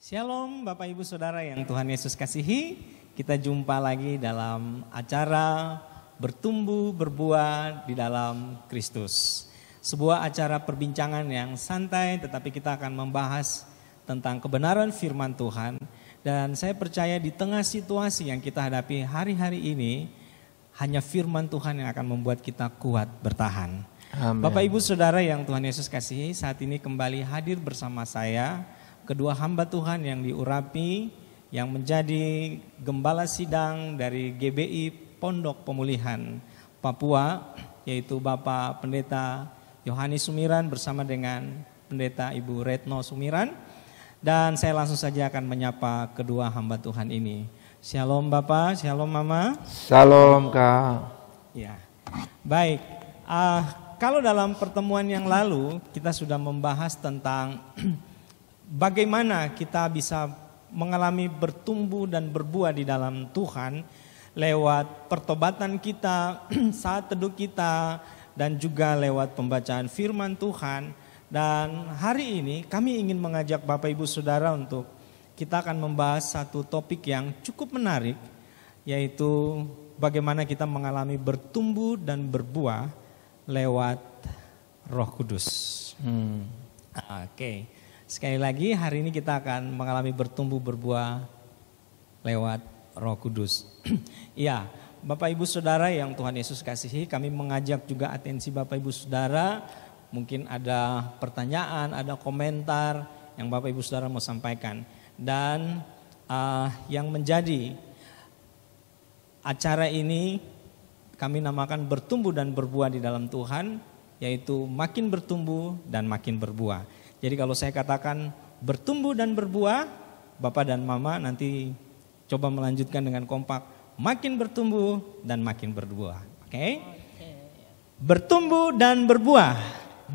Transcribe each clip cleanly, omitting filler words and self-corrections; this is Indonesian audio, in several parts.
Shalom Bapak Ibu Saudara yang Tuhan Yesus kasihi. Kita jumpa lagi dalam acara bertumbuh berbuah di dalam Kristus. Sebuah acara perbincangan yang santai, tetapi kita akan membahas tentang kebenaran firman Tuhan. Dan saya percaya di tengah situasi yang kita hadapi hari-hari ini, hanya firman Tuhan yang akan membuat kita kuat bertahan. Amen. Bapak Ibu Saudara yang Tuhan Yesus kasihi, saat ini kembali hadir bersama saya kedua hamba Tuhan yang diurapi, yang menjadi gembala sidang dari GBI Pondok Pemulihan Papua, yaitu Bapak Pendeta Yohanes Sumiran bersama dengan Pendeta Ibu Retno Sumiran. Dan saya langsung saja akan menyapa kedua hamba Tuhan ini. Shalom Bapak, shalom Mama. Shalom Kak. Ya, baik. Kalau dalam pertemuan yang lalu kita sudah membahas tentang bagaimana kita bisa mengalami bertumbuh dan berbuah di dalam Tuhan lewat pertobatan kita, saat teduh kita, dan juga lewat pembacaan firman Tuhan. Dan hari ini kami ingin mengajak Bapak Ibu Saudara untuk kita akan membahas satu topik yang cukup menarik, yaitu bagaimana kita mengalami bertumbuh dan berbuah lewat Roh Kudus. Oke. Sekali lagi hari ini kita akan mengalami bertumbuh berbuah lewat Roh Kudus. Iya, Bapak Ibu Saudara yang Tuhan Yesus kasihi, kami mengajak juga atensi Bapak Ibu Saudara. Mungkin ada pertanyaan, ada komentar yang Bapak Ibu Saudara mau sampaikan. Dan yang menjadi acara ini kami namakan bertumbuh dan berbuah di dalam Tuhan, yaitu makin bertumbuh dan makin berbuah. Jadi kalau saya katakan bertumbuh dan berbuah, Bapak dan Mama nanti coba melanjutkan dengan kompak, makin bertumbuh dan makin berbuah. Oke? Bertumbuh dan berbuah.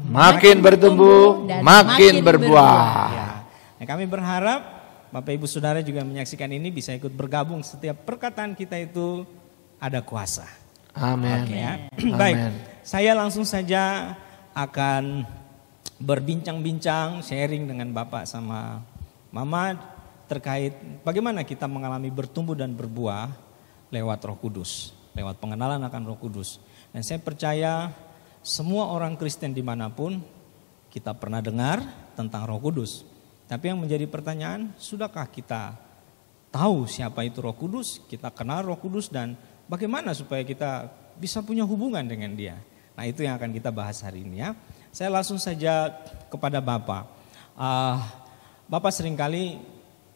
Makin bertumbuh, makin berbuah. Ya. Nah, kami berharap Bapak Ibu Saudara juga menyaksikan ini bisa ikut bergabung, setiap perkataan kita itu ada kuasa. Amin. Oke, ya. Amin. Baik, saya langsung saja akan berbincang-bincang, sharing dengan Bapak sama Mama terkait bagaimana kita mengalami bertumbuh dan berbuah lewat Roh Kudus, lewat pengenalan akan Roh Kudus. Dan saya percaya semua orang Kristen dimanapun kita pernah dengar tentang Roh Kudus. Tapi yang menjadi pertanyaan, sudahkah kita tahu siapa itu Roh Kudus, kita kenal Roh Kudus, dan bagaimana supaya kita bisa punya hubungan dengan Dia. Nah, itu yang akan kita bahas hari ini ya. Saya langsung saja kepada Bapak. Bapak seringkali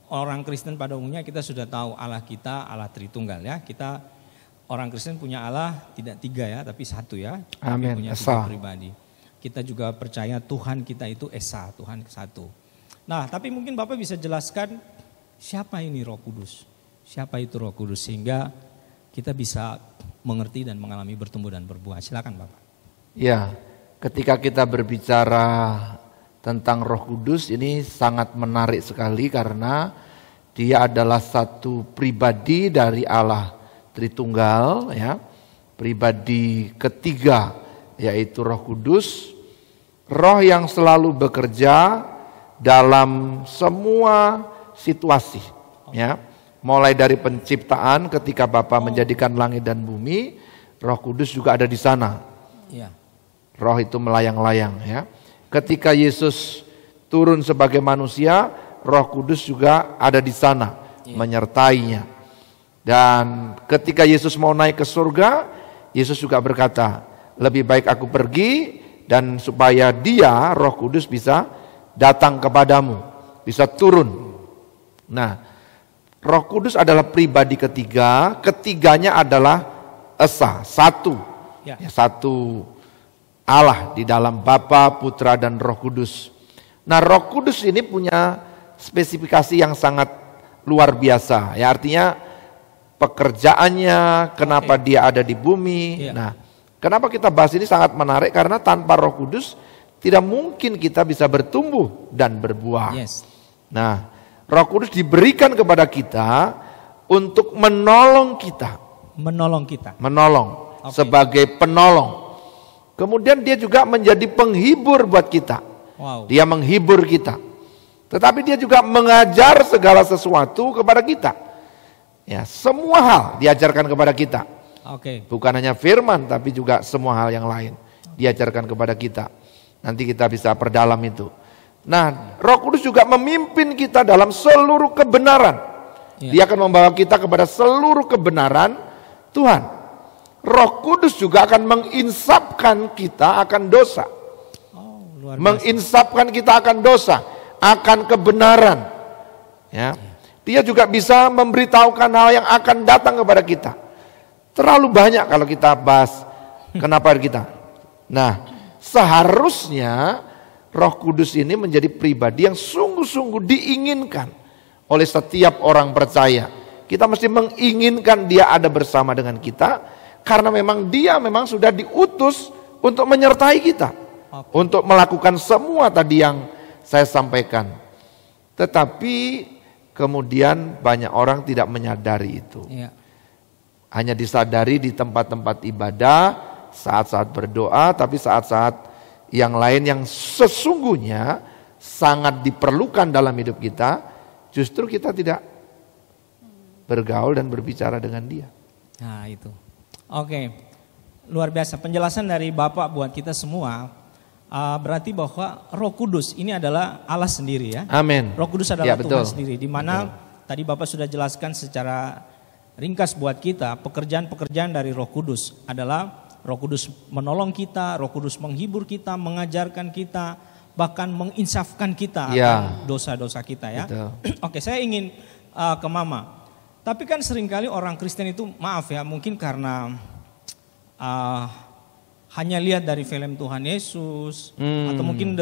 orang Kristen pada umumnya kita sudah tahu Allah kita Allah Tritunggal ya. Kita orang Kristen punya Allah tidak tiga ya, tapi satu ya. Amin. Punya tiga pribadi. Kita juga percaya Tuhan kita itu Esa, Tuhan satu. Nah, tapi mungkin Bapak bisa jelaskan siapa ini Roh Kudus? Siapa itu Roh Kudus sehingga kita bisa mengerti dan mengalami bertumbuh dan berbuah. Silakan Bapak. Ya, ketika kita berbicara tentang Roh Kudus ini sangat menarik sekali karena dia adalah satu pribadi dari Allah Tritunggal ya. Pribadi ketiga yaitu Roh Kudus, roh yang selalu bekerja dalam semua situasi ya. Mulai dari penciptaan ketika Bapa menjadikan langit dan bumi, Roh Kudus juga ada di sana. Iya. Roh itu melayang-layang ya. Ketika Yesus turun sebagai manusia, Roh Kudus juga ada di sana menyertainya. Dan ketika Yesus mau naik ke surga, Yesus juga berkata, lebih baik aku pergi dan supaya Dia, Roh Kudus bisa datang kepadamu, bisa turun. Nah, Roh Kudus adalah pribadi ketiga, ketiganya adalah Esa, satu. Ya, satu Allah di dalam Bapa, Putra, dan Roh Kudus. Nah, Roh Kudus ini punya spesifikasi yang sangat luar biasa. Ya, artinya pekerjaannya, kenapa dia ada di bumi. Nah, kenapa kita bahas ini sangat menarik karena tanpa Roh Kudus tidak mungkin kita bisa bertumbuh dan berbuah. Nah, Roh Kudus diberikan kepada kita untuk menolong kita. Menolong sebagai penolong. Kemudian dia juga menjadi penghibur buat kita. Dia menghibur kita. Tetapi dia juga mengajar segala sesuatu kepada kita. Ya, semua hal diajarkan kepada kita. Oke. Bukan hanya firman, tapi juga semua hal yang lain diajarkan kepada kita. Nanti kita bisa perdalam itu. Nah, Roh Kudus juga memimpin kita dalam seluruh kebenaran. Dia akan membawa kita kepada seluruh kebenaran Tuhan. Roh Kudus juga akan menginsapkan kita akan dosa. Menginsapkan kita akan dosa, akan kebenaran. Ya. Dia juga bisa memberitahukan hal yang akan datang kepada kita. Terlalu banyak kalau kita bahas kenapa kita. Nah, seharusnya Roh Kudus ini menjadi pribadi yang sungguh-sungguh diinginkan oleh setiap orang percaya. Kita mesti menginginkan dia ada bersama dengan kita, karena memang dia memang sudah diutus untuk menyertai kita. Untuk melakukan semua tadi yang saya sampaikan. Tetapi kemudian banyak orang tidak menyadari itu. Ya. Hanya disadari di tempat-tempat ibadah, saat-saat berdoa, tapi saat-saat yang lain yang sesungguhnya sangat diperlukan dalam hidup kita, justru kita tidak bergaul dan berbicara dengan dia. Nah itu. Oke, luar biasa penjelasan dari Bapak buat kita semua. Berarti bahwa Roh Kudus ini adalah Allah sendiri ya. Amin. Roh Kudus adalah Tuhan sendiri. Di mana tadi Bapak sudah jelaskan secara ringkas buat kita, pekerjaan-pekerjaan dari Roh Kudus adalah Roh Kudus menolong kita, Roh Kudus menghibur kita, mengajarkan kita, bahkan menginsafkan kita akan dosa-dosa kita ya. Oke, saya ingin ke Mama. Tapi kan seringkali orang Kristen itu, maaf ya, mungkin karena hanya lihat dari film Tuhan Yesus, atau mungkin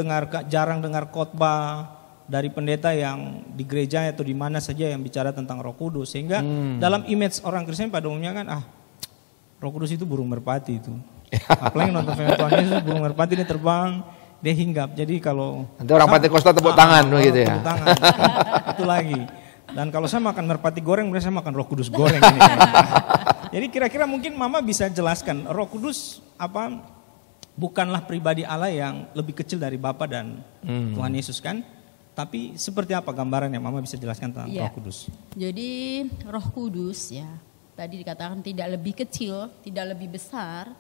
jarang dengar khotbah dari pendeta yang di gereja atau di mana saja yang bicara tentang Roh Kudus, sehingga dalam image orang Kristen pada umumnya kan Roh Kudus itu burung merpati itu. Apalagi nonton film Tuhan Yesus, burung merpati dia terbang, dia hinggap. Jadi kalau nanti orang Pentakosta tepuk tangan gitu ya. Tepuk tangan. Itu lagi. Dan kalau saya makan merpati goreng, saya makan Roh Kudus goreng ini. Jadi kira-kira mungkin Mama bisa jelaskan Roh Kudus bukanlah pribadi Allah yang lebih kecil dari Bapa dan Tuhan Yesus kan? Tapi seperti apa gambaran yang Mama bisa jelaskan tentang Roh Kudus? Jadi Roh Kudus ya, tadi dikatakan tidak lebih kecil, tidak lebih besar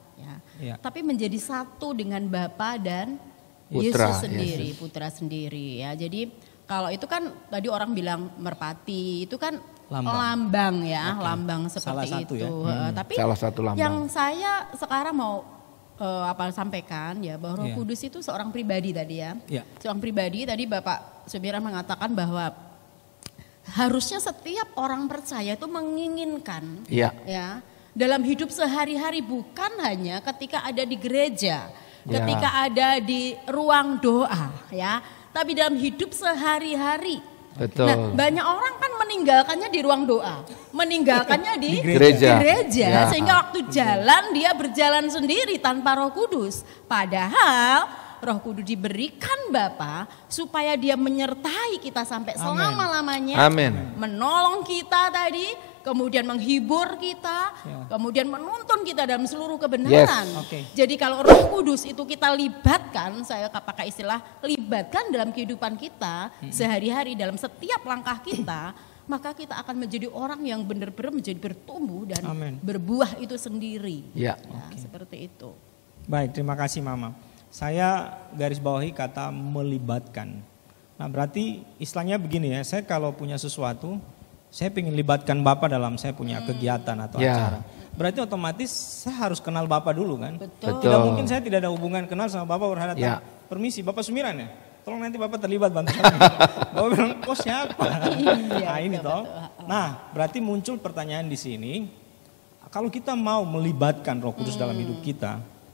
ya. Tapi menjadi satu dengan Bapa dan Yesus sendiri, Putra sendiri ya. Jadi kalau itu kan tadi orang bilang merpati, itu kan lambang ya, lambang seperti itu. Ya. Tapi salah satu lambang. Yang saya sekarang mau sampaikan ya, bahwa Roh Kudus itu seorang pribadi tadi ya. Seorang pribadi, tadi Bapak Sumiran mengatakan bahwa harusnya setiap orang percaya itu menginginkan ya dalam hidup sehari-hari, bukan hanya ketika ada di gereja, ketika ada di ruang doa ya. Tapi dalam hidup sehari-hari. Betul. Nah, banyak orang kan meninggalkannya di ruang doa, meninggalkannya di gereja. Sehingga waktu jalan dia berjalan sendiri tanpa Roh Kudus. Padahal Roh Kudus diberikan Bapa supaya dia menyertai kita sampai selama-lamanya. Menolong kita tadi, kemudian menghibur kita, kemudian menuntun kita dalam seluruh kebenaran. Jadi kalau Roh Kudus itu kita libatkan, saya pakai istilah libatkan dalam kehidupan kita sehari-hari, dalam setiap langkah kita, maka kita akan menjadi orang yang benar-benar menjadi bertumbuh dan berbuah itu sendiri. Seperti itu. Baik, terima kasih Mama. Saya garis bawahi kata melibatkan. Nah berarti istilahnya begini ya, saya kalau punya sesuatu, saya ingin libatkan Bapak dalam saya punya kegiatan atau acara. Berarti otomatis saya harus kenal Bapak dulu kan. Betul. Tidak mungkin saya tidak ada hubungan kenal sama Bapak berhadap permisi Bapak Sumiran ya. Tolong nanti Bapak terlibat bantu saya. Bapak bilang, siapa? Nah ini toh. Nah berarti muncul pertanyaan di sini. Kalau kita mau melibatkan Roh Kudus dalam hidup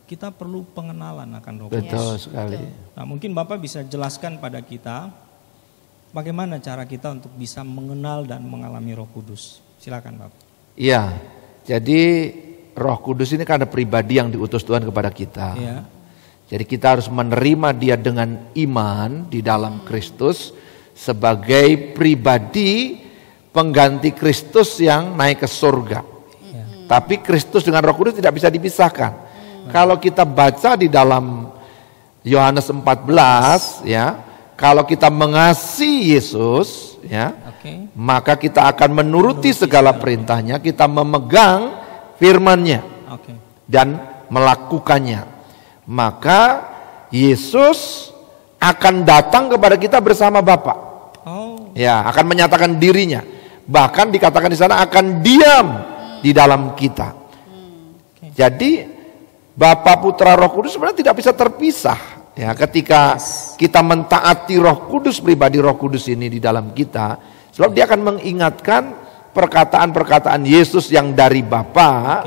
kita perlu pengenalan akan Roh Kudus. Betul sekali. Nah mungkin Bapak bisa jelaskan pada kita bagaimana cara kita untuk bisa mengenal dan mengalami Roh Kudus. Silakan Bapak. Iya, jadi Roh Kudus ini kan ada pribadi yang diutus Tuhan kepada kita. Jadi kita harus menerima dia dengan iman di dalam Kristus sebagai pribadi pengganti Kristus yang naik ke surga. Tapi Kristus dengan Roh Kudus tidak bisa dipisahkan. Kalau kita baca di dalam Yohanes 14 ya, kalau kita mengasihi Yesus, ya, Oke. maka kita akan menuruti segala perintahnya, kita memegang firman-Nya Oke. dan melakukannya. Maka Yesus akan datang kepada kita bersama Bapa. Oh. Ya, akan menyatakan dirinya. Bahkan dikatakan di sana akan diam di dalam kita. Jadi Bapa, Putra, Roh Kudus sebenarnya tidak bisa terpisah. Ya, ketika kita mentaati Roh Kudus, pribadi Roh Kudus ini di dalam kita, sebab dia akan mengingatkan perkataan-perkataan Yesus yang dari Bapa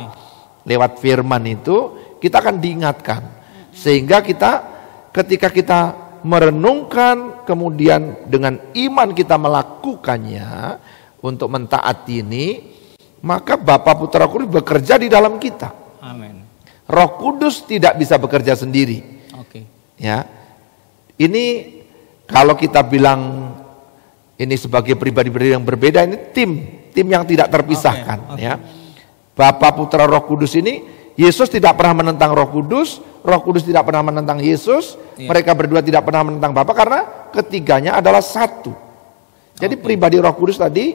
lewat firman itu, kita akan diingatkan. Sehingga kita ketika kita merenungkan, kemudian dengan iman kita melakukannya untuk mentaati ini, maka Bapa, Putra, Roh Kudus bekerja di dalam kita. Amin. Roh Kudus tidak bisa bekerja sendiri. Oke. Ya, ini kalau kita bilang ini sebagai pribadi-pribadi yang berbeda, ini tim yang tidak terpisahkan. Oke. Ya, Bapa, Putra, Roh Kudus ini, Yesus tidak pernah menentang Roh Kudus tidak pernah menentang Yesus, mereka berdua tidak pernah menentang Bapa karena ketiganya adalah satu. Jadi pribadi Roh Kudus tadi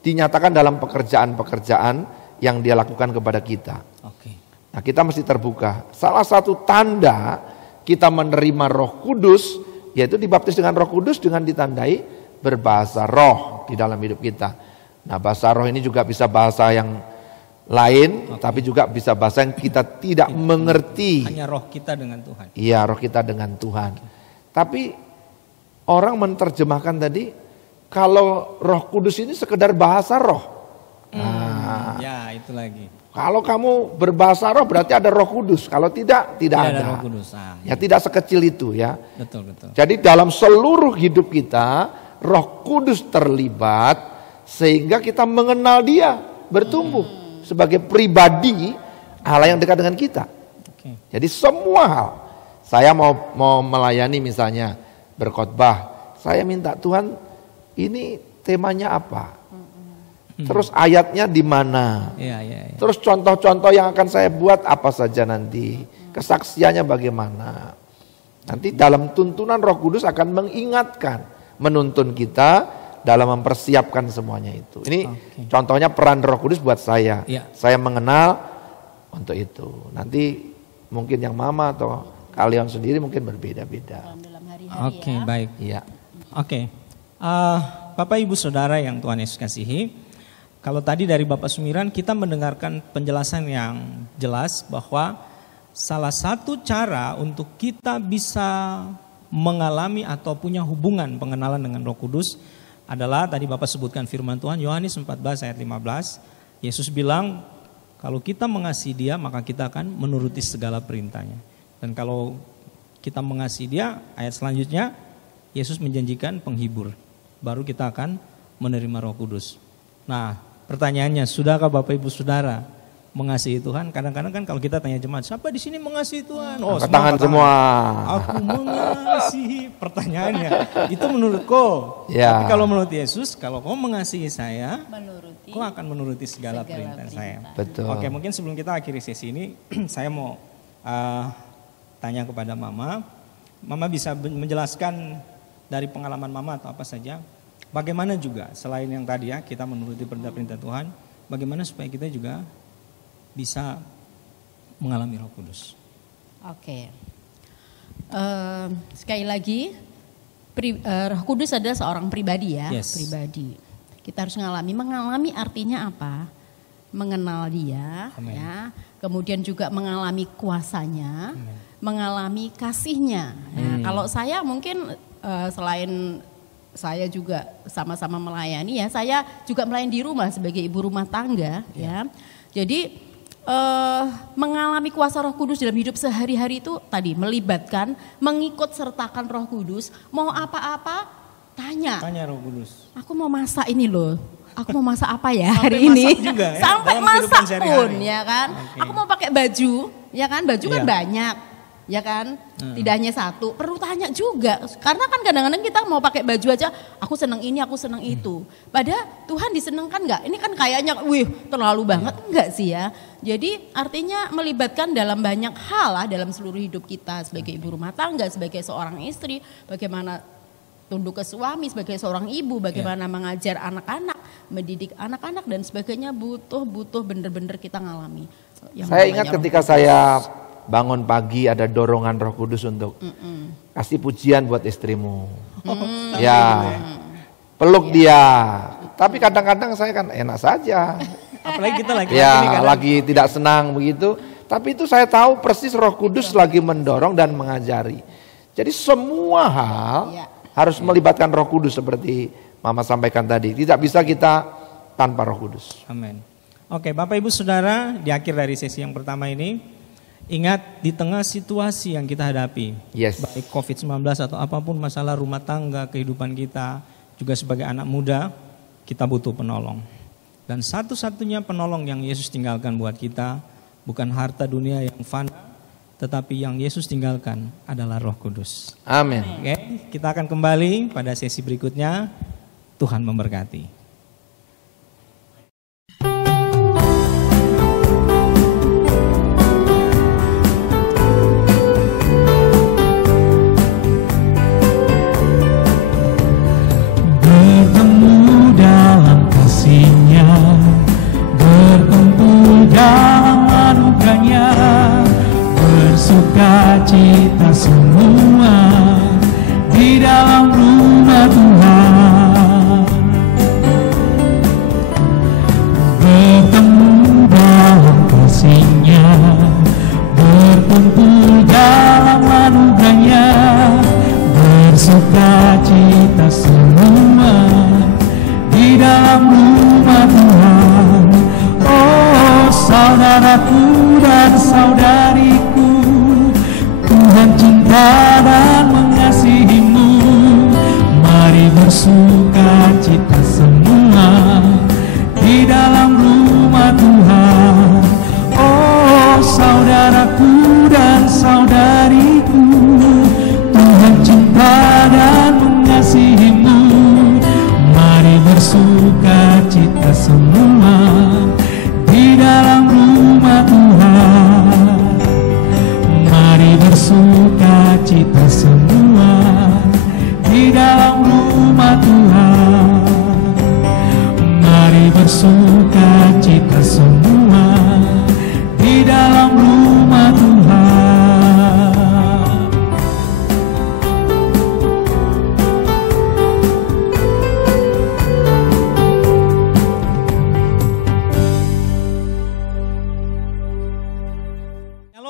dinyatakan dalam pekerjaan-pekerjaan yang dia lakukan kepada kita. Oke. Nah, kita mesti terbuka. Salah satu tanda kita menerima Roh Kudus yaitu dibaptis dengan Roh Kudus dengan ditandai berbahasa roh di dalam hidup kita. Nah, bahasa roh ini juga bisa bahasa yang lain, tapi juga bisa bahasa yang kita tidak mengerti. Hanya roh kita dengan Tuhan. Iya, roh kita dengan Tuhan. Tapi orang menerjemahkan tadi kalau Roh Kudus ini sekedar bahasa roh. Nah, Ya, itu lagi. kalau kamu berbahasa roh berarti ada Roh Kudus. Kalau tidak ada. Roh Kudus. Ya, tidak sekecil itu ya. Betul. Jadi dalam seluruh hidup kita Roh Kudus terlibat sehingga kita mengenal Dia, bertumbuh sebagai pribadi Allah yang dekat dengan kita. Oke. Jadi semua hal, saya mau melayani misalnya berkhotbah, saya minta Tuhan ini temanya apa? Terus ayatnya di mana? Iya. Terus contoh-contoh yang akan saya buat apa saja nanti? Kesaksiannya bagaimana? Nanti dalam tuntunan Roh Kudus akan mengingatkan, menuntun kita dalam mempersiapkan semuanya itu. Ini contohnya peran Roh Kudus buat saya. Iya. Saya mengenal untuk itu. Nanti mungkin yang mama atau kalian sendiri mungkin berbeda-beda. Dalam hari-hari Oke, ya. baik. Iya. Oke. Bapak Ibu Saudara yang Tuhan Yesus kasihi, kalau tadi dari Bapak Sumiran kita mendengarkan penjelasan yang jelas bahwa salah satu cara untuk kita bisa mengalami atau punya hubungan pengenalan dengan Roh Kudus adalah tadi Bapak sebutkan firman Tuhan Yohanes 14 ayat 15. Yesus bilang kalau kita mengasihi Dia maka kita akan menuruti segala perintahnya. Dan kalau kita mengasihi Dia, ayat selanjutnya Yesus menjanjikan penghibur. Baru kita akan menerima Roh Kudus. Nah, pertanyaannya, sudahkah Bapak Ibu Saudara mengasihi Tuhan? Kadang-kadang kan kalau kita tanya jemaat, siapa di sini mengasihi Tuhan? Oh, Angkat tangan semua. Aku mengasihi. Pertanyaannya, itu menurut kau. Ya. Tapi kalau menurut Yesus, kalau kau mengasihi saya, Menuruti kau akan menuruti segala perintah saya. Betul. Oke, mungkin sebelum kita akhiri sesi ini, saya mau tanya kepada Mama. Mama bisa menjelaskan dari pengalaman Mama atau apa saja, bagaimana juga selain yang tadi ya, kita menuruti perintah-perintah Tuhan, bagaimana supaya kita juga bisa mengalami Roh Kudus. Oke. Sekali lagi, Roh Kudus adalah seorang pribadi ya, Yes. pribadi. Kita harus mengalami artinya apa? Mengenal Dia, Amen. ya. Kemudian juga mengalami kuasanya, mengalami kasihnya. Ya, kalau saya mungkin selain saya juga sama-sama melayani ya, saya juga melayani di rumah sebagai ibu rumah tangga ya. Jadi mengalami kuasa Roh Kudus dalam hidup sehari-hari itu tadi melibatkan mengikut sertakan Roh Kudus, mau apa-apa tanya. Tanya Roh Kudus. Aku mau masak ini loh. Aku mau masak apa ya Sampai hari ini? masak juga ya, Sampai dalam kehidupan masak sehari-hari. pun ya kan. Oke. Aku mau pakai baju, ya kan? Baju kan Iya. banyak. Ya kan, tidak hanya satu, perlu tanya juga. Karena kan kadang-kadang kita mau pakai baju aja, aku seneng ini, aku seneng itu. Padahal Tuhan disenengkan enggak? Ini kan kayaknya, wih terlalu banget, enggak sih ya. Jadi artinya melibatkan dalam banyak hal lah dalam seluruh hidup kita sebagai ibu rumah tangga, sebagai seorang istri, bagaimana tunduk ke suami, sebagai seorang ibu, bagaimana mengajar anak-anak, mendidik anak-anak dan sebagainya, butuh bener-bener kita ngalami. Saya ingat ketika saya bangun pagi ada dorongan Roh Kudus untuk kasih pujian buat istrimu. Ya, peluk dia. Tapi kadang-kadang saya kan enak saja. Apalagi kita lagi lagi tidak senang begitu. Tapi itu saya tahu persis Roh Kudus lagi mendorong dan mengajari. Jadi semua hal harus melibatkan Roh Kudus seperti Mama sampaikan tadi. Tidak bisa kita tanpa Roh Kudus. Amin. Oke, Bapak Ibu Saudara, di akhir dari sesi yang pertama ini, ingat di tengah situasi yang kita hadapi, baik COVID-19 atau apapun masalah rumah tangga, kehidupan kita, juga sebagai anak muda, kita butuh penolong. Dan satu-satunya penolong yang Yesus tinggalkan buat kita, bukan harta dunia yang fana, tetapi yang Yesus tinggalkan adalah Roh Kudus. Amin. Oke, kita akan kembali pada sesi berikutnya. Tuhan memberkati. Dalam anugerahnya bersuka cita semua di dalam rumah Tuhan, bertemu dalam kasih-Nya, berkumpul dalam anugerahnya, bersuka cita semua di dalam rumah Tuhan. Oh saudaraku dan saudariku, Tuhan cinta dan mengasihimu. Mari bersuka cita semua di dalam rumah Tuhan. Oh saudaraku dan saudariku, Tuhan cinta dan mengasihimu. Mari bersuka cita semua di dalam rumah Tuhan. Mari bersuka cita semua di dalam rumah Tuhan. Mari bersuka cita semua di dalam rumah Tuhan.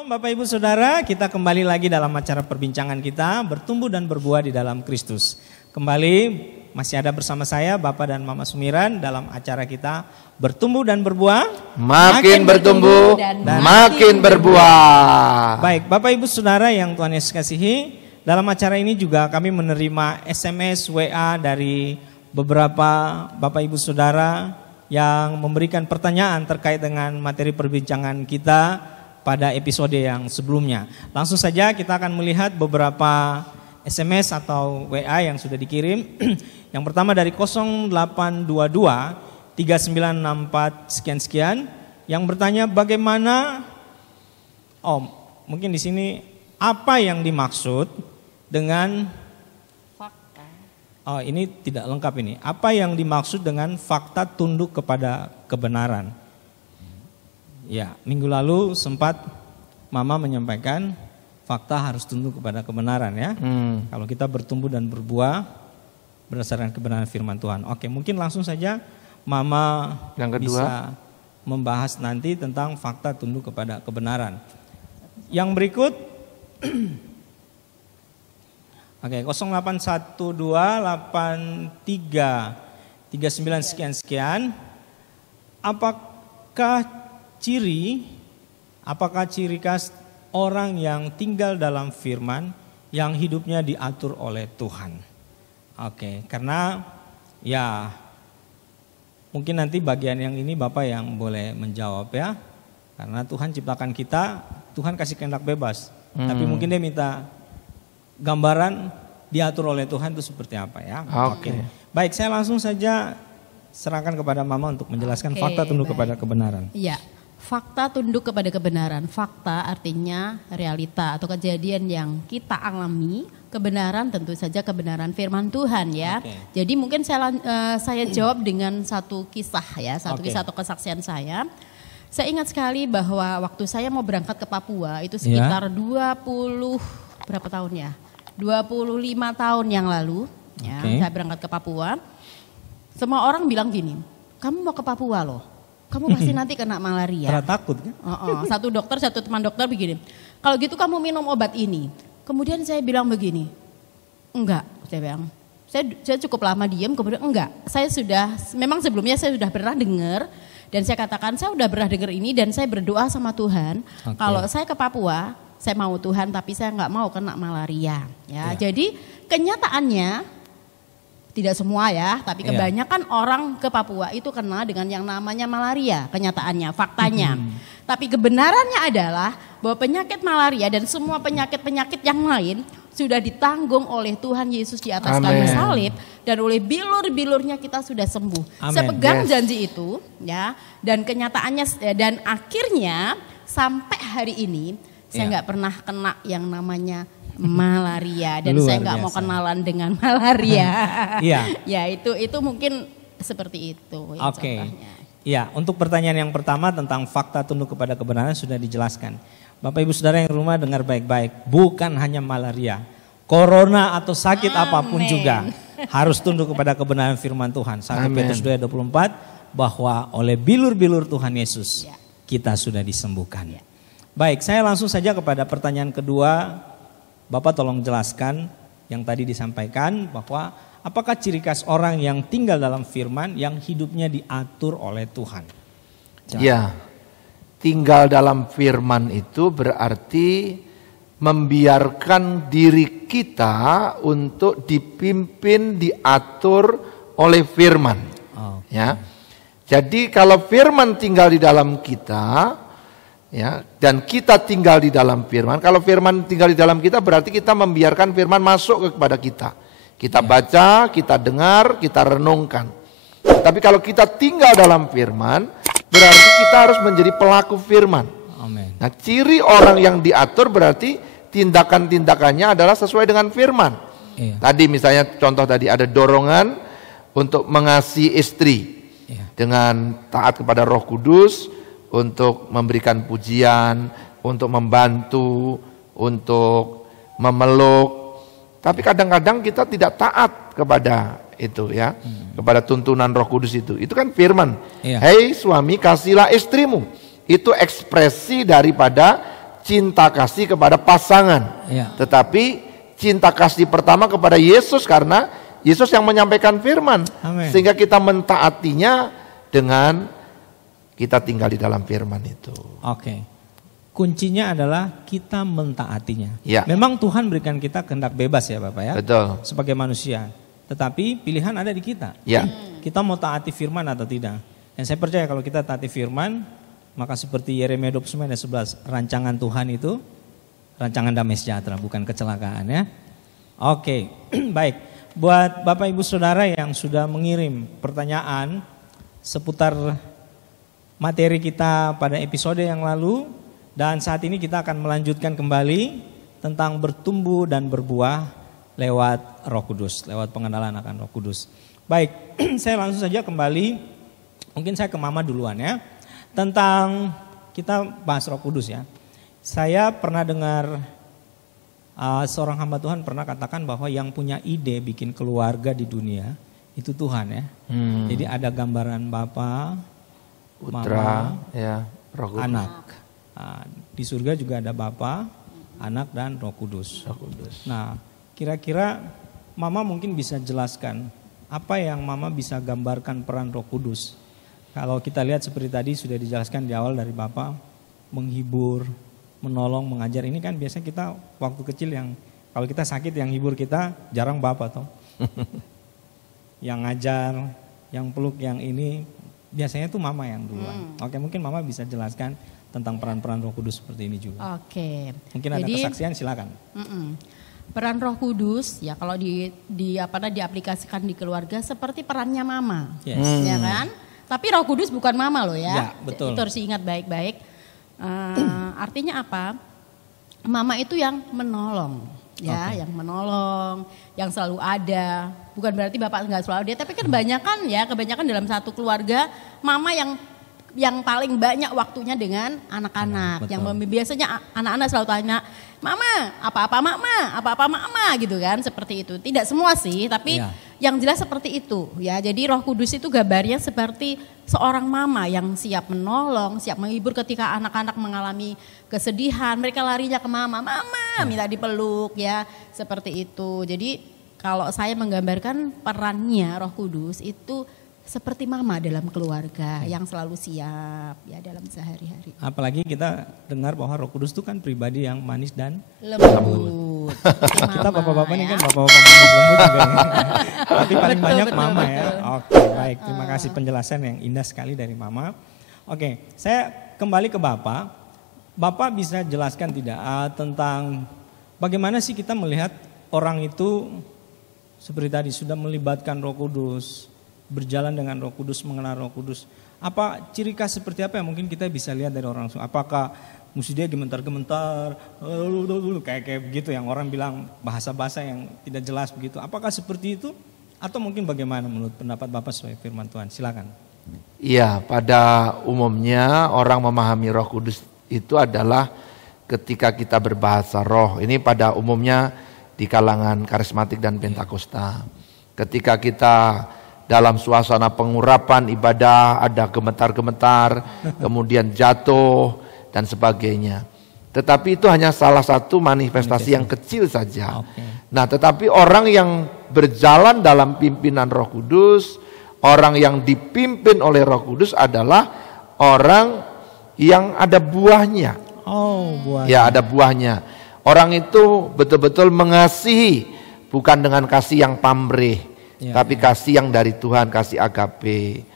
Bapak Ibu Saudara, kita kembali lagi dalam acara perbincangan kita, bertumbuh dan berbuah di dalam Kristus. Kembali masih ada bersama saya Bapak dan Mama Sumiran dalam acara kita bertumbuh dan berbuah, makin bertumbuh dan makin berbuah. Baik, Bapak Ibu Saudara yang Tuhan Yesus kasihi, dalam acara ini juga kami menerima SMS, WA dari beberapa Bapak Ibu Saudara yang memberikan pertanyaan terkait dengan materi perbincangan kita pada episode yang sebelumnya. Langsung saja kita akan melihat beberapa SMS atau WA yang sudah dikirim. Yang pertama dari 0822 3964 sekian yang bertanya bagaimana, mungkin di sini apa yang dimaksud dengan fakta. Ini tidak lengkap ini. Apa yang dimaksud dengan fakta tunduk kepada kebenaran? Ya, minggu lalu sempat Mama menyampaikan fakta harus tunduk kepada kebenaran ya. Kalau kita bertumbuh dan berbuah berdasarkan kebenaran firman Tuhan. Oke, mungkin langsung saja Mama yang kedua bisa membahas nanti tentang fakta tunduk kepada kebenaran. Yang berikut Oke, 08128339 sekian. Apakah ciri khas orang yang tinggal dalam firman yang hidupnya diatur oleh Tuhan? Oke, karena ya mungkin nanti bagian yang ini Bapak yang boleh menjawab ya. Karena Tuhan ciptakan kita, Tuhan kasih kehendak bebas. Tapi mungkin dia minta gambaran diatur oleh Tuhan itu seperti apa ya. Oke. Baik, saya langsung saja serahkan kepada Mama untuk menjelaskan fakta tunduk kepada kebenaran. Iya, fakta tunduk kepada kebenaran. Fakta artinya realita atau kejadian yang kita alami. Kebenaran tentu saja kebenaran firman Tuhan ya. Jadi mungkin saya jawab dengan satu kisah ya, kisah atau kesaksian saya. Saya ingat sekali bahwa waktu saya mau berangkat ke Papua itu sekitar 25 tahun yang lalu ya, saya berangkat ke Papua. Semua orang bilang gini, kamu mau ke Papua loh, kamu pasti nanti kena malaria. Karena takut kan? Satu teman dokter begini, kalau gitu kamu minum obat ini. Kemudian saya bilang begini, enggak, saya bilang, saya cukup lama diam, kemudian enggak. Memang sebelumnya saya sudah pernah dengar dan saya katakan saya sudah pernah dengar ini dan saya berdoa sama Tuhan. Kalau saya ke Papua, saya mau Tuhan tapi saya enggak mau kena malaria. Ya, jadi kenyataannya tidak semua ya, tapi kebanyakan orang ke Papua itu kena dengan yang namanya malaria, kenyataannya, faktanya. Tapi kebenarannya adalah bahwa penyakit malaria dan semua penyakit-penyakit yang lain sudah ditanggung oleh Tuhan Yesus di atas kayu salib dan oleh bilur-bilurnya kita sudah sembuh. Saya pegang janji itu ya, dan kenyataannya dan akhirnya sampai hari ini saya nggak pernah kena yang namanya malaria dan saya nggak mau kenalan dengan malaria. Ya itu mungkin seperti itu. Ya, untuk pertanyaan yang pertama tentang fakta tunduk kepada kebenaran sudah dijelaskan. Bapak Ibu Saudara yang rumah dengar baik-baik, bukan hanya malaria, corona atau sakit apapun juga harus tunduk kepada kebenaran firman Tuhan. 1 Petrus 2:24 bahwa oleh bilur-bilur Tuhan Yesus kita sudah disembuhkan. Baik, saya langsung saja kepada pertanyaan kedua. Bapak tolong jelaskan yang tadi disampaikan bahwa apakah ciri khas orang yang tinggal dalam firman yang hidupnya diatur oleh Tuhan? Ya, tinggal dalam firman itu berarti membiarkan diri kita untuk dipimpin, diatur oleh firman. Ya, jadi kalau firman tinggal di dalam kita, ya, dan kita tinggal di dalam firman. Kalau firman tinggal di dalam kita berarti kita membiarkan firman masuk kepada kita. Kita baca, kita dengar, kita renungkan. Tapi kalau kita tinggal dalam firman, berarti kita harus menjadi pelaku firman. Nah, ciri orang yang diatur berarti tindakan-tindakannya adalah sesuai dengan firman. Tadi misalnya contoh tadi ada dorongan untuk mengasihi istri dengan taat kepada Roh Kudus, untuk memberikan pujian, untuk membantu, untuk memeluk. Tapi kadang-kadang kita tidak taat kepada itu ya, kepada tuntunan Roh Kudus itu. Itu kan firman. Hei suami, kasihlah istrimu. Itu ekspresi daripada cinta kasih kepada pasangan. Tetapi cinta kasih pertama kepada Yesus karena Yesus yang menyampaikan firman. Sehingga kita mentaatinya dengan kita tinggal di dalam firman itu. Kuncinya adalah kita mentaatinya. Memang Tuhan berikan kita kehendak bebas ya Bapak ya. Betul. Sebagai manusia. Tetapi pilihan ada di kita. Kita mau taati firman atau tidak. Dan saya percaya kalau kita taati firman, maka seperti Yeremia 29 ayat 11, rancangan Tuhan itu rancangan damai sejahtera, bukan kecelakaan ya. Baik. Buat Bapak Ibu Saudara yang sudah mengirim pertanyaan seputar materi kita pada episode yang lalu, dan saat ini kita akan melanjutkan kembali tentang bertumbuh dan berbuah lewat Roh Kudus, lewat pengenalan akan Roh Kudus. Baik, saya langsung saja kembali, mungkin saya ke Mama duluan ya, tentang kita bahas Roh Kudus ya. Saya pernah dengar seorang hamba Tuhan pernah katakan bahwa yang punya ide bikin keluarga di dunia itu Tuhan ya. Jadi ada gambaran Bapa, Putra, Mama, ya, Roh Kudus. Anak. Di surga juga ada Bapa, Anak dan Roh Kudus. Nah, kira-kira Mama mungkin bisa jelaskan apa yang Mama bisa gambarkan peran Roh Kudus. Kalau kita lihat seperti tadi sudah dijelaskan di awal dari Bapak, menghibur, menolong, mengajar. Ini kan biasanya kita waktu kecil yang kalau kita sakit yang hibur kita jarang Bapak toh. Yang ngajar, yang peluk, yang ini biasanya tuh Mama yang duluan. Mungkin Mama bisa jelaskan tentang peran-peran Roh Kudus seperti ini juga. Mungkin ada kesaksian, silakan. Peran Roh Kudus ya kalau diaplikasikan di keluarga seperti perannya Mama, ya kan? Tapi Roh Kudus bukan mama loh ya. Ya, betul. Itu harus diingat baik-baik. Artinya apa? Mama itu yang menolong, ya, yang menolong, yang selalu ada. Bukan berarti bapak nggak selalu ada, tapi kan kebanyakan dalam satu keluarga, mama yang paling banyak waktunya dengan anak-anak. Yang biasanya anak-anak selalu tanya, mama, apa-apa mama gitu kan, seperti itu. Tidak semua sih, tapi yang jelas seperti itu ya. Jadi Roh Kudus itu gambarnya seperti seorang mama yang siap menolong, siap menghibur ketika anak-anak mengalami kesedihan. Mereka larinya ke mama, minta dipeluk ya, seperti itu. Jadi kalau saya menggambarkan perannya Roh Kudus itu seperti mama dalam keluarga yang selalu siap ya dalam sehari-hari. Apalagi kita dengar bahwa Roh Kudus itu kan pribadi yang manis dan lembut. Kita bapak-bapak ini kan bapak-bapak manis lembut juga ya. Tapi paling banyak mama ya. Oke, baik. Terima kasih penjelasan yang indah sekali dari mama. Oke, saya kembali ke bapak. Bapak bisa jelaskan tidak tentang bagaimana sih kita melihat orang itu seperti tadi sudah melibatkan Roh Kudus, berjalan dengan Roh Kudus, mengenal Roh Kudus. Apa ciri khas seperti apa yang mungkin kita bisa lihat dari orang langsung? Apakah mesti dia gementar-gementar, kayak begitu yang orang bilang bahasa-bahasa yang tidak jelas begitu? Apakah seperti itu? Atau mungkin bagaimana menurut pendapat Bapak sesuai firman Tuhan? Silakan. Iya, pada umumnya orang memahami Roh Kudus itu adalah ketika kita berbahasa roh. Ini pada umumnya di kalangan karismatik dan Pentakosta. Ketika kita dalam suasana pengurapan ibadah ada gemetar-gemetar, kemudian jatuh dan sebagainya. Tetapi itu hanya salah satu manifestasi yang kecil saja. Nah, tetapi orang yang berjalan dalam pimpinan Roh Kudus, orang yang dipimpin oleh Roh Kudus adalah orang yang ada buahnya. Buahnya. Ya, ada buahnya. Orang itu betul-betul mengasihi, bukan dengan kasih yang pamrih. Tapi kasih yang dari Tuhan, kasih agape.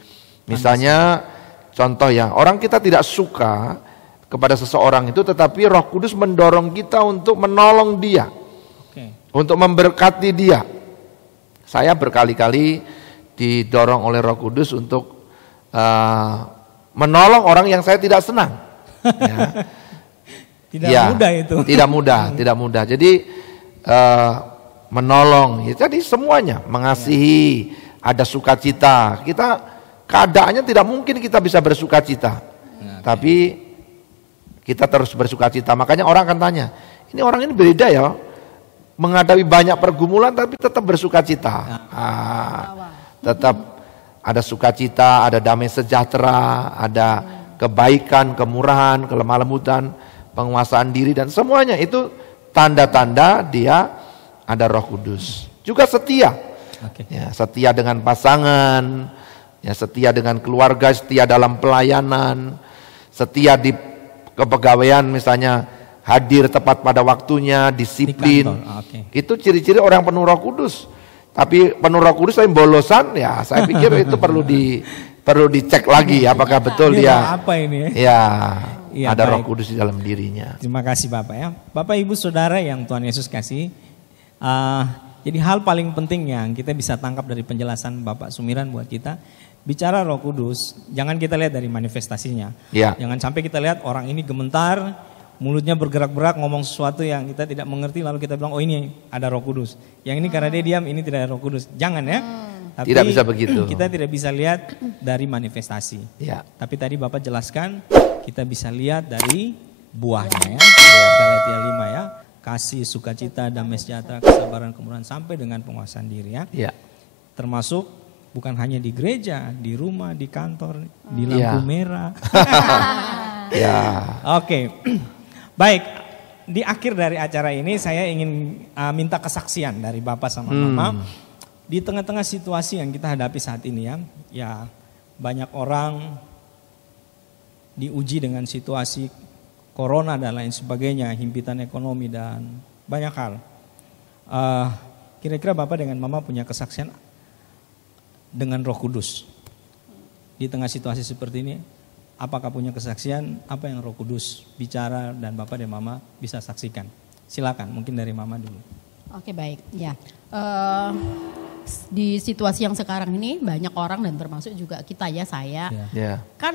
Misalnya contoh yang orang kita tidak suka kepada seseorang itu, tetapi Roh Kudus mendorong kita untuk menolong dia, untuk memberkati dia. Saya berkali-kali didorong oleh Roh Kudus untuk menolong orang yang saya tidak senang. Mudah itu. Tidak mudah. Jadi menolong, ya, jadi semuanya mengasihi, ada sukacita. Kita keadaannya tidak mungkin kita bisa bersukacita, tapi kita terus bersukacita. Makanya orang akan tanya, ini orang ini beda ya, menghadapi banyak pergumulan tapi tetap bersukacita. Tetap ada sukacita, ada damai sejahtera, ada kebaikan, kemurahan, kelemah lembutan, penguasaan diri dan semuanya itu tanda-tanda dia ada Roh Kudus. Juga setia. Ya, setia dengan pasangan, ya, setia dengan keluarga, setia dalam pelayanan, setia di kepegawaian, misalnya hadir tepat pada waktunya, disiplin. Itu ciri-ciri orang penuh Roh Kudus. Tapi penuh Roh Kudus tapi bolosan, ya saya pikir itu perlu dicek lagi apakah betul dia apa ini? Ya, ada Roh Kudus di dalam dirinya. Terima kasih Bapak ya. Bapak Ibu Saudara yang Tuhan Yesus kasih. Jadi hal paling penting yang kita bisa tangkap dari penjelasan Bapak Sumiran buat kita, bicara Roh Kudus, jangan kita lihat dari manifestasinya. Jangan sampai kita lihat orang ini gementar, mulutnya bergerak-gerak ngomong sesuatu yang kita tidak mengerti lalu kita bilang oh ini ada Roh Kudus. Yang ini karena dia diam, ini tidak ada Roh Kudus. Jangan ya. Tapi tidak bisa begitu. Kita tidak bisa lihat dari manifestasi. Tapi tadi Bapak jelaskan kita bisa lihat dari buahnya ya. Galatia 5 ya. Kasih, sukacita, damai sejahtera, kesabaran, kemurahan sampai dengan penguasaan diri ya. Termasuk bukan hanya di gereja, di rumah, di kantor, di lampu merah. Oke. Baik, di akhir dari acara ini saya ingin minta kesaksian dari Bapak sama Mama. Di tengah-tengah situasi yang kita hadapi saat ini ya banyak orang diuji dengan situasi corona dan lain sebagainya, himpitan ekonomi dan banyak hal. Kira-kira Bapak dengan Mama punya kesaksian dengan Roh Kudus di tengah situasi seperti ini? Apakah punya kesaksian apa yang Roh Kudus bicara dan Bapak dan Mama bisa saksikan? Silakan, mungkin dari Mama dulu. Oke, baik. Ya, di situasi yang sekarang ini banyak orang dan termasuk juga kita ya, saya kan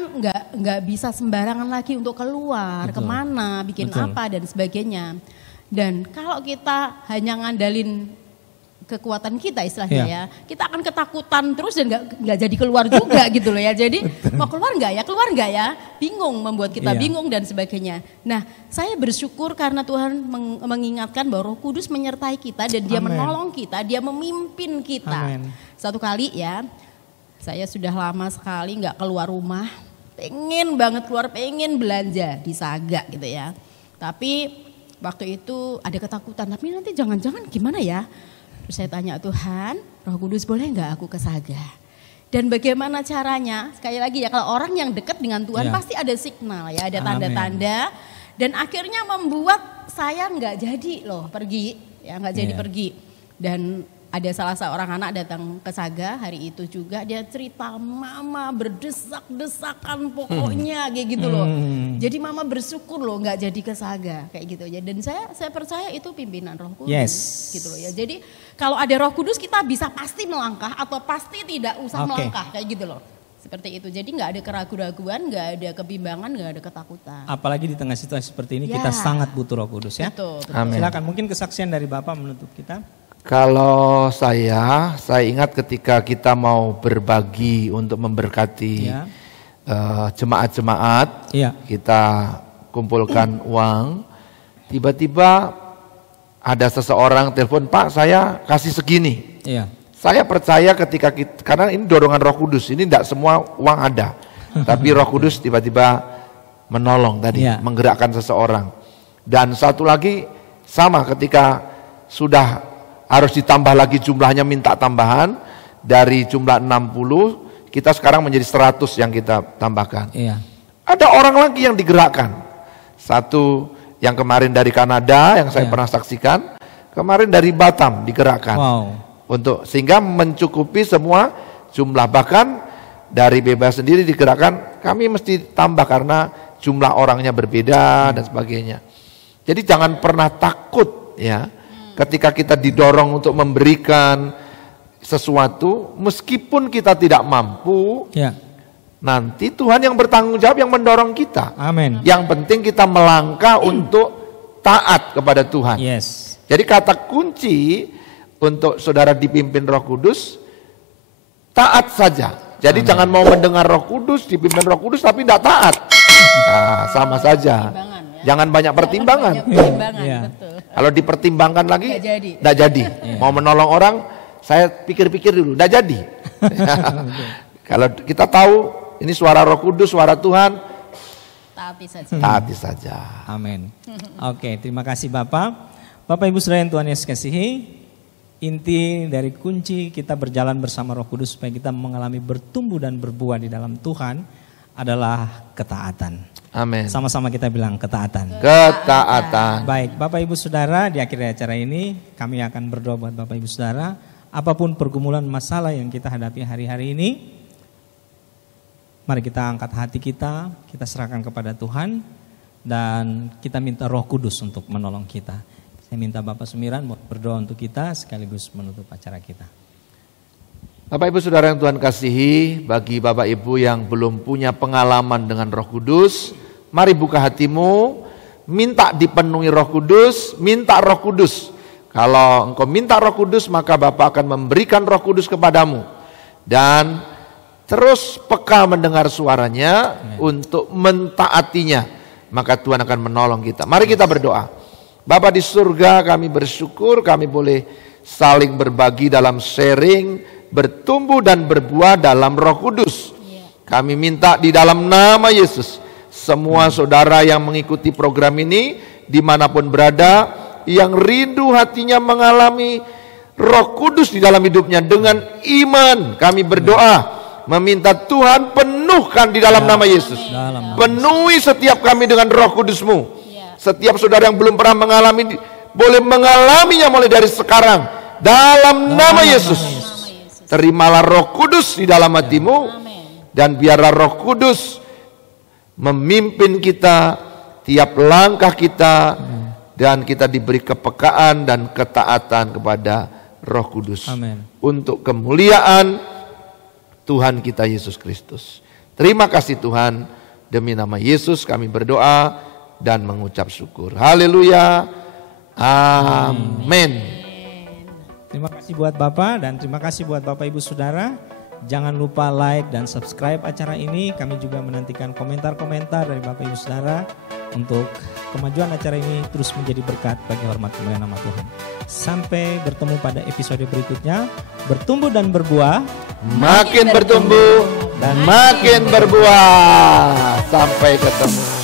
nggak bisa sembarangan lagi untuk keluar kemana, bikin apa dan sebagainya. Dan kalau kita hanya ngandalin kekuatan kita istilahnya ya, kita akan ketakutan terus dan nggak jadi keluar juga gitu loh ya. Jadi mau keluar nggak ya, bingung, membuat kita bingung dan sebagainya. Nah, saya bersyukur karena Tuhan mengingatkan bahwa Roh Kudus menyertai kita dan Dia menolong kita, Dia memimpin kita. Satu kali ya, saya sudah lama sekali nggak keluar rumah, pengen banget keluar, pengen belanja di Saga gitu ya. Tapi waktu itu ada ketakutan, tapi nanti jangan-jangan gimana ya? Terus saya tanya, Tuhan, Roh Kudus boleh nggak aku ke Saga? Dan bagaimana caranya? Sekali lagi ya, kalau orang yang dekat dengan Tuhan pasti ada signal ya, ada tanda-tanda. Dan akhirnya membuat saya nggak jadi loh pergi, ya nggak jadi pergi. Dan ada salah seorang anak datang ke Saga hari itu juga, dia cerita mama berdesak-desakan pokoknya kayak gitu loh. Jadi mama bersyukur loh nggak jadi ke Saga kayak gitu ya. Dan saya percaya itu pimpinan Roh Kudus gitu loh ya. Jadi kalau ada Roh Kudus kita bisa pasti melangkah atau pasti tidak usah melangkah kayak gitu loh. Seperti itu, jadi nggak ada keraguan-raguan, nggak ada kebimbangan, nggak ada ketakutan. Apalagi di tengah situasi seperti ini kita sangat butuh Roh Kudus ya. Betul. Silakan, mungkin kesaksian dari Bapak menutup kita. Kalau saya ingat ketika kita mau berbagi untuk memberkati jemaat-jemaat, kita kumpulkan uang, tiba-tiba ada seseorang telepon, Pak saya kasih segini. Saya percaya ketika kita, karena ini dorongan Roh Kudus, ini tidak semua uang ada, tapi Roh Kudus tiba-tiba menolong tadi, menggerakkan seseorang. Dan satu lagi sama ketika sudah harus ditambah lagi jumlahnya, minta tambahan dari jumlah 60, kita sekarang menjadi 100 yang kita tambahkan. Ada orang lagi yang digerakkan. Satu yang kemarin dari Kanada yang saya pernah saksikan, kemarin dari Batam digerakkan. Untuk sehingga mencukupi semua jumlah, bahkan dari bebas sendiri digerakkan, kami mesti tambah karena jumlah orangnya berbeda dan sebagainya. Jadi jangan pernah takut ya. Ketika kita didorong untuk memberikan sesuatu, meskipun kita tidak mampu, nanti Tuhan yang bertanggung jawab, yang mendorong kita. Amin. Yang penting kita melangkah untuk taat kepada Tuhan. Jadi kata kunci untuk saudara dipimpin Roh Kudus, taat saja. Jadi jangan mau mendengar Roh Kudus, dipimpin Roh Kudus tapi tidak taat. Nah, sama saja. Jangan banyak pertimbangan. Betul. Kalau dipertimbangkan lagi, tidak jadi. Mau menolong orang, saya pikir-pikir dulu, tidak jadi. Kalau kita tahu ini suara Roh Kudus, suara Tuhan, taati saja. Amin. Oke, terima kasih Bapak. Bapak Ibu Saudara yang Tuhan Yesus kasihi, inti dari kunci kita berjalan bersama Roh Kudus supaya kita mengalami bertumbuh dan berbuah di dalam Tuhan adalah ketaatan. Amin. Sama-sama kita bilang ketaatan. Ketaatan. Baik, Bapak Ibu Saudara, di akhir acara ini kami akan berdoa buat Bapak Ibu Saudara. Apapun pergumulan masalah yang kita hadapi hari-hari ini, mari kita angkat hati kita serahkan kepada Tuhan dan kita minta Roh Kudus untuk menolong kita. Saya minta Bapak Sumiran mau berdoa untuk kita sekaligus menutup acara kita. Bapak Ibu Saudara yang Tuhan kasihi, bagi Bapak Ibu yang belum punya pengalaman dengan Roh Kudus, mari buka hatimu, minta dipenuhi Roh Kudus, minta Roh Kudus. Kalau engkau minta Roh Kudus, maka Bapak akan memberikan Roh Kudus kepadamu. Dan terus peka mendengar suaranya untuk mentaatinya, maka Tuhan akan menolong kita. Mari kita berdoa. Bapa di surga, kami bersyukur kami boleh saling berbagi dalam sharing, bertumbuh dan berbuah dalam Roh Kudus. Kami minta di dalam nama Yesus, semua saudara yang mengikuti program ini dimanapun berada, yang rindu hatinya mengalami Roh Kudus di dalam hidupnya, dengan iman kami berdoa meminta Tuhan penuhkan di dalam nama Yesus. Penuhi setiap kami dengan Roh Kudus-Mu. Setiap saudara yang belum pernah mengalami, boleh mengalaminya mulai dari sekarang dalam nama Yesus. Terimalah Roh Kudus di dalam hatimu, dan biarlah Roh Kudus memimpin kita tiap langkah kita, dan kita diberi kepekaan dan ketaatan kepada Roh Kudus. Amin. Untuk kemuliaan Tuhan kita Yesus Kristus. Terima kasih Tuhan, demi nama Yesus kami berdoa dan mengucap syukur. Haleluya. Amin. Terima kasih buat Bapak dan terima kasih buat Bapak Ibu Saudara. Jangan lupa like dan subscribe acara ini. Kami juga menantikan komentar-komentar dari Bapak Ibu Saudara untuk kemajuan acara ini terus menjadi berkat bagi hormat kemuliaan nama Tuhan. Sampai bertemu pada episode berikutnya. Bertumbuh dan berbuah, Makin bertumbuh dan makin berbuah. Sampai ketemu.